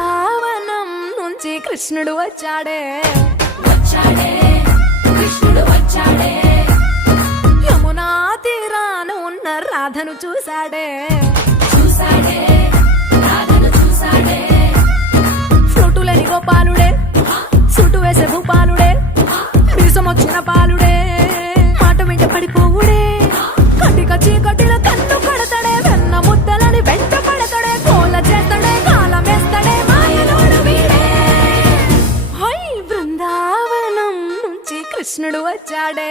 బృందావనం నుంచి కృష్ణుడు వచ్చాడే కృష్ణుడు వచ్చాడే యమునా తీరాన ఉన్న రాధను చూశాడే రాధను చూశాడే ఫ్లూటులని గోపాలుడే సూటు వేసే భూపాలుడే మీసమొచ్చిన పాలుడే మాట వెంట పడిపోవుడే కటిక చీకటిల కన్ను కడతాడే వెన్న ముద్దలని వెంట పడతాడే కోల చేస్తాడే కాలం వేస్తాడే మాయలోడు వీడే హై బృందావనం నుంచి కృష్ణుడు వచ్చాడే